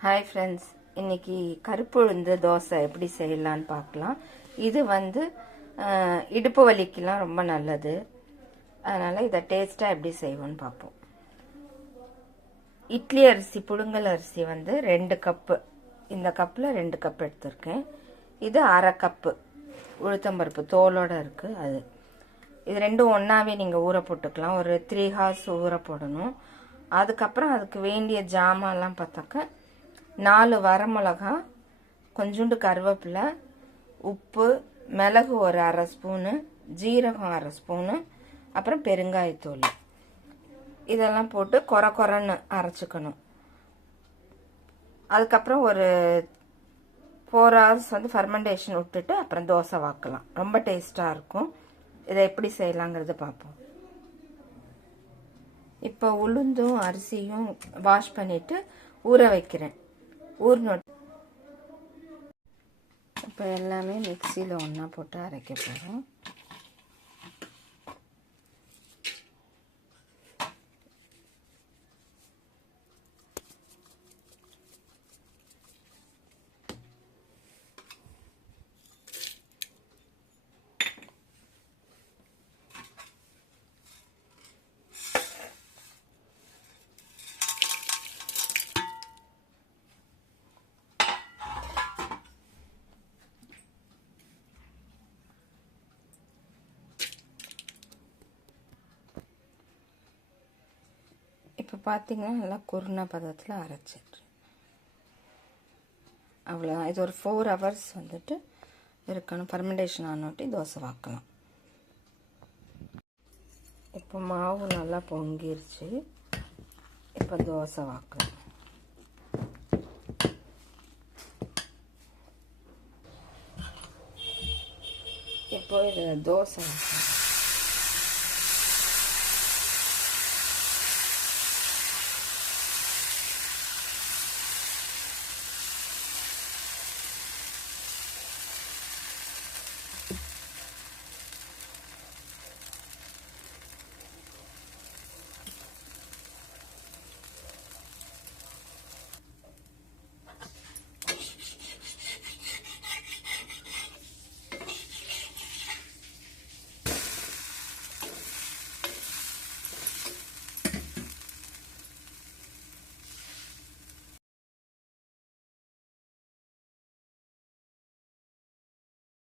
Hi friends, இன்றைக்கி கருப்பு உளுந்து தோசை எப்படி செய்யலான்னு பார்க்கலாம். இது இடுப்பு வலிக்கெலாம் ரொம்ப நல்லது. அதனால் இதை டேஸ்ட்டாக எப்படி செய்வோன்னு பார்ப்போம். இட்லி அரிசி, புழுங்கல் அரிசி 2 கப்பு, இந்த கப்பில் 2 கப் எடுத்திருக்கேன். இது அரை கப்பு உளுத்தம்பருப்பு தோலோடு இருக்குது. இது ரெண்டும் ஒன்றாவே நீங்கள் ஊற போட்டுக்கலாம். ஒரு 3 hours ஊற போடணும். அதுக்கப்புறம் அதுக்கு வேண்டிய ஜாமான்லாம் பார்த்தாக்க 4 வரமிளகா, கொஞ்சோண்டு கருவேப்பிலை, உப்பு, மிளகு ஒரு அரை ஸ்பூனு, ஜீரகம் அரை ஸ்பூனு, அப்புறம் பெருங்காயத்தூள். இதெல்லாம் போட்டு கொரன்னு அரைச்சிக்கணும். அதுக்கப்புறம் ஒரு 4 hours ஃபர்மெண்டேஷன் விட்டுட்டு அப்புறம் தோசை வாக்கலாம். ரொம்ப டேஸ்ட்டாக இருக்கும். இதை எப்படி செய்யலாங்கிறது பார்ப்போம். இப்போ உளுந்தும் அரிசியும் வாஷ் பண்ணிவிட்டு ஊற வைக்கிறேன். இப்போ எல்லாமே மிக்சியில் ஒன்றா போட்டு அரைக்க போகிறோம். இப்போ பார்த்தீங்கன்னா நல்லா குருணை பதத்தில் அரைச்சிட்டு அவ்வளோதான். இது ஒரு 4 hours இருக்கணும். ஃபர்மெண்டேஷன் ஆனோட்டி தோசை வாக்கலாம். இப்போ மாவு நல்லா பொங்கிருச்சு. இப்போ தோசை வாக்கலாம். இப்போ இதில் தோசை வாக்கலாம்.